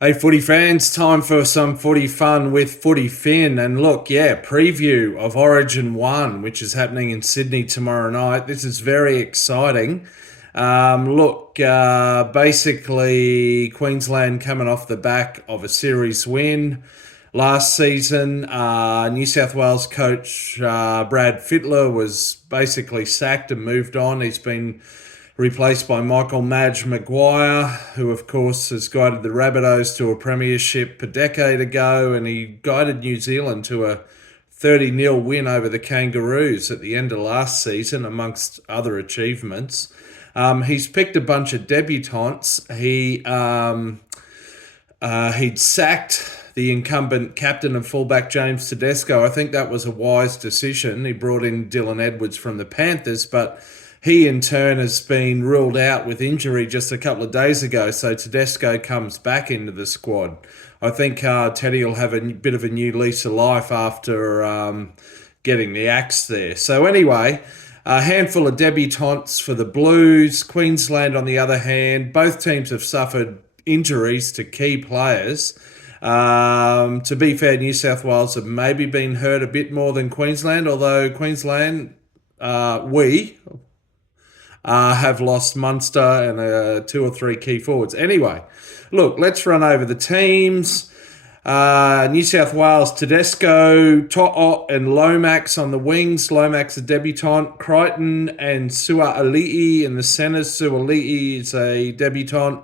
Hey, footy fans, time for some footy fun with Footy Fin. And look, preview of Origin 1, which is happening in Sydney tomorrow night. This is very exciting. Basically, Queensland coming off the back of a series win last season. New South Wales coach Brad Fittler was basically sacked and moved on. He's been replaced by Michael Madge Maguire, who of course has guided the Rabbitohs to a premiership a decade ago, and he guided New Zealand to a 30-0 win over the Kangaroos at the end of last season, amongst other achievements. He's picked a bunch of debutantes. He'd sacked the incumbent captain and fullback James Tedesco. I think that was a wise decision. He brought in Dylan Edwards from the Panthers, but he in turn has been ruled out with injury just a couple of days ago, so Tedesco comes back into the squad. I think Teddy will have a bit of a new lease of life after getting the axe there. So anyway, a handful of debutantes for the Blues. Queensland, on the other hand, both teams have suffered injuries to key players. To be fair, New South Wales have maybe been hurt a bit more than Queensland, although Queensland, have lost Munster and two or three key forwards. Anyway, look, let's run over the teams. New South Wales, Tedesco, To'o and Lomax on the wings. Lomax a debutant. Crichton and Sua'ali'i in the centres. Sua'ali'i is a debutant.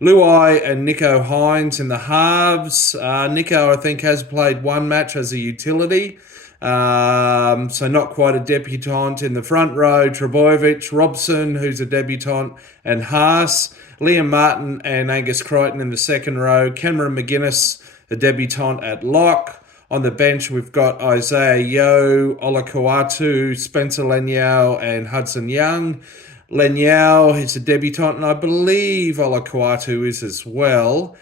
Luai and Nico Hines in the halves. Nico, I think, has played one match as a utility. So not quite a debutant in the front row. Trebojevic, Robson, who's a debutant, and Haas. Liam Martin and Angus Crichton in the second row. Cameron McGuinness, a debutant at lock. On the bench, we've got Isaiah Yeo, Olakuatu, Spencer Leniao, and Hudson Young. Leniao is a debutant, and I believe Olakuatu is as well.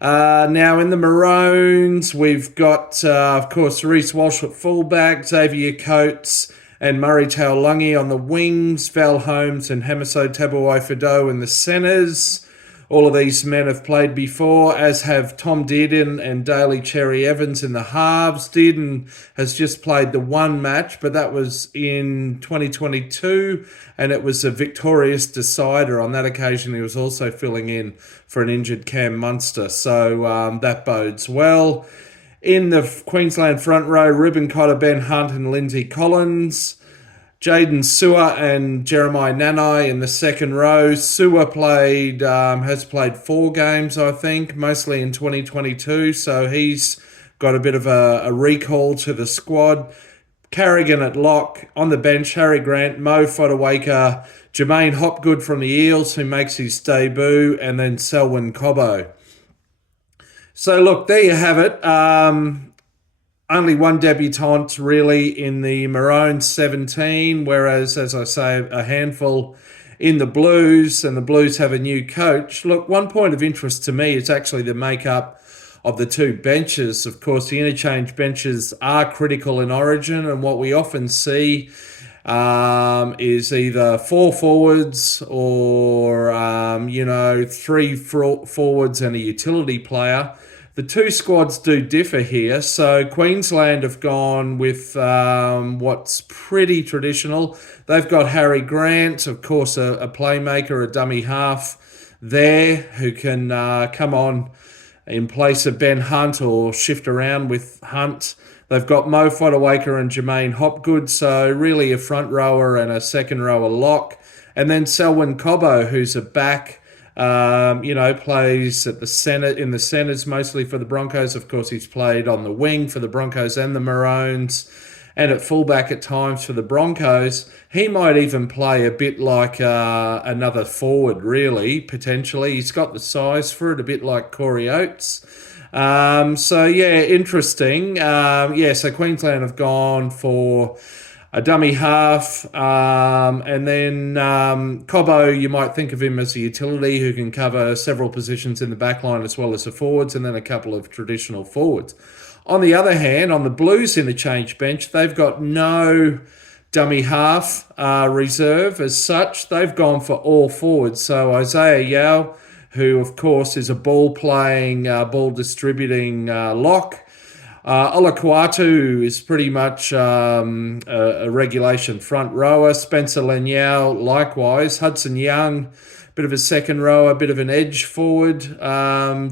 Now in the Maroons, we've got, of course, Reece Walsh at fullback, Xavier Coates and Murray Taulagi on the wings, Val Holmes and Hamiso Tabuai-Fidow in the centres. All of these men have played before, as have Tom Dearden and Daly Cherry Evans in the halves. Dearden has just played the one match, but that was in 2022, and it was a victorious decider. On that occasion, he was also filling in for an injured Cam Munster, so that bodes well. In the Queensland front row, Ruben Cotter, Ben Hunt and Lindsay Collins. Jaden Sewer and Jeremiah Nanai in the second row. Sewer has played 4 games, I think, mostly in 2022, so he's got a bit of a recall to the squad. Carrigan at lock. On the bench, Harry Grant, Mo Fodawaker, Jermaine Hopgood from the Eels, who makes his debut, and then Selwyn Cobbo. So look, there you have it. Only one debutant really in the Maroons 17, whereas, as I say, a handful in the Blues, and the Blues have a new coach. Look, one point of interest to me is actually the makeup of the two benches. Of course, the interchange benches are critical in Origin, and what we often see is either 4 forwards or, 3 forwards and a utility player. The two squads do differ here. So Queensland have gone with what's pretty traditional. They've got Harry Grant, of course, a playmaker, a dummy half there who can come on in place of Ben Hunt or shift around with Hunt. They've got Mo Fodawaker and Jermaine Hopgood, so really a front rower and a second rower lock. And then Selwyn Cobbo, who's a back. Plays at the centre, in the centres mostly for the Broncos. Of course, he's played on the wing for the Broncos and the Maroons, and at fullback at times for the Broncos. He might even play a bit like another forward, really, potentially. He's got the size for it, a bit like Corey Oates. Interesting. So Queensland have gone for a dummy half, and then Cobbo, you might think of him as a utility who can cover several positions in the back line as well as the forwards, and then a couple of traditional forwards. On the other hand, on the Blues interchange bench, they've got no dummy half reserve as such. They've gone for all forwards. So Isaiah Yeo, who, of course, is a ball-playing, ball-distributing lock. Olakuatu is pretty much a regulation front rower. Spencer Lanyao, likewise. Hudson Young, bit of a second rower, bit of an edge forward,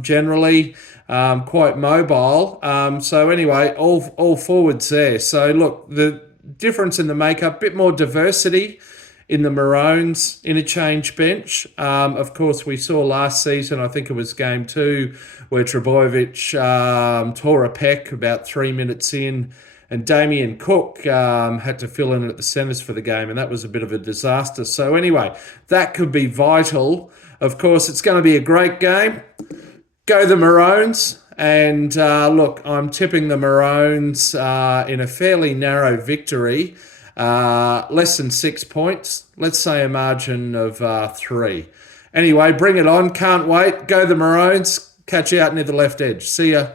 generally. Quite mobile. So anyway, all forwards there. So look, the difference in the makeup, bit more diversity in the Maroons interchange bench. Of course, we saw last season, I think it was game 2, where Trebojevic tore a pec about 3 minutes in, and Damien Cook had to fill in at the centres for the game, and that was a bit of a disaster. So anyway, that could be vital. Of course, it's going to be a great game. Go the Maroons. And look, I'm tipping the Maroons in a fairly narrow victory. Less than 6 points. Let's say a margin of 3. Anyway, bring it on. Can't wait. Go the Maroons. Catch you out near the left edge. See ya.